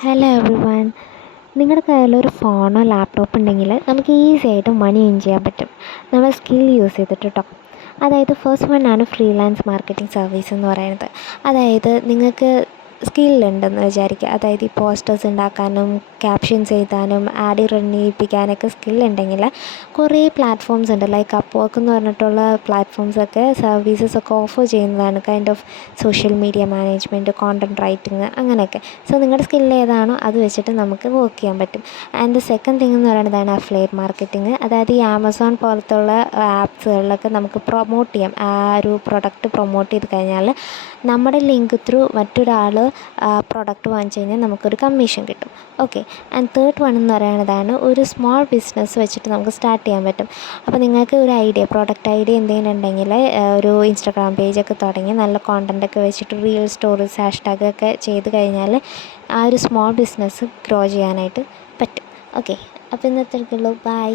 Hello every one. നിങ്ങളുടെ കയ്യിലൊരു ഫോണോ ലാപ്ടോപ്പ് ഉണ്ടെങ്കിൽ നമുക്ക് ഈസി ആയിട്ട് മണി ഏൺ ചെയ്യാൻ പറ്റും, നമ്മൾ സ്കിൽ യൂസ് ചെയ്തിട്ട് കേട്ടോ. അതായത് ഫസ്റ്റ് വൺ ആണ് ഫ്രീലാൻസ് മാർക്കറ്റിംഗ് സർവീസ് എന്ന് പറയുന്നത്. അതായത് നിങ്ങൾക്ക് സ്കില്ലുണ്ടെന്ന് വിചാരിക്കുക. അതായത് ഈ പോസ്റ്റേഴ്സ് ഉണ്ടാക്കാനും ക്യാപ്ഷൻസ് എഴുതാനും ആഡ് റൺ ചെയ്യിപ്പിക്കാനൊക്കെ സ്കില്ലുണ്ടെങ്കിൽ കുറേ പ്ലാറ്റ്ഫോംസ് ഉണ്ട്. ലൈക്ക് അപ്വർക്ക് എന്ന് പറഞ്ഞിട്ടുള്ള പ്ലാറ്റ്ഫോംസൊക്കെ സർവീസസൊക്കെ ഓഫർ ചെയ്യുന്നതാണ്. Kind of social media management, content writing, അങ്ങനെയൊക്കെ. സോ നിങ്ങളുടെ സ്കില്ല് ഏതാണോ അത് വെച്ചിട്ട് നമുക്ക് വർക്ക് ചെയ്യാൻ പറ്റും. ആൻഡ് സെക്കൻഡ് തിങ് എന്ന് പറയുന്നതാണ് അഫിലിയേറ്റ് മാർക്കറ്റിംഗ്. അതായത് ഈ ആമസോൺ പോലത്തുള്ള ആപ്സുകളിലൊക്കെ നമുക്ക് പ്രൊമോട്ട് ചെയ്യാം. ആ ഒരു പ്രൊഡക്റ്റ് പ്രൊമോട്ട് ചെയ്ത് കഴിഞ്ഞാൽ നമ്മുടെ ലിങ്ക് ത്രൂ മറ്റൊരാൾ പ്രൊഡക്റ്റ് വാങ്ങിച്ചു കഴിഞ്ഞാൽ നമുക്കൊരു കമ്മീഷൻ കിട്ടും. ഓക്കെ. ആൻഡ് തേർഡ് വൺ എന്ന് പറയുന്നതാണ് ഒരു സ്മോൾ ബിസിനസ് വെച്ചിട്ട് നമുക്ക് സ്റ്റാർട്ട് ചെയ്യാൻ പറ്റും. അപ്പോൾ നിങ്ങൾക്ക് ഒരു ഐഡിയ, പ്രോഡക്റ്റ് ഐഡിയ എന്തെങ്കിലും ഉണ്ടെങ്കിൽ ഒരു ഇൻസ്റ്റാഗ്രാം പേജൊക്കെ തുടങ്ങി നല്ല കോണ്ടൻറ്റൊക്കെ വെച്ചിട്ട് റീൽ സ്റ്റോറീസ് ഹാഷ്ടാഗൊക്കെ ചെയ്ത് കഴിഞ്ഞാൽ ആ ഒരു സ്മോൾ ബിസിനസ് ഗ്രോ ചെയ്യാനായിട്ട് പറ്റും. ഓക്കെ. അപ്പോൾ ഇന്നത്തേക്കുള്ളൂ. ബൈ.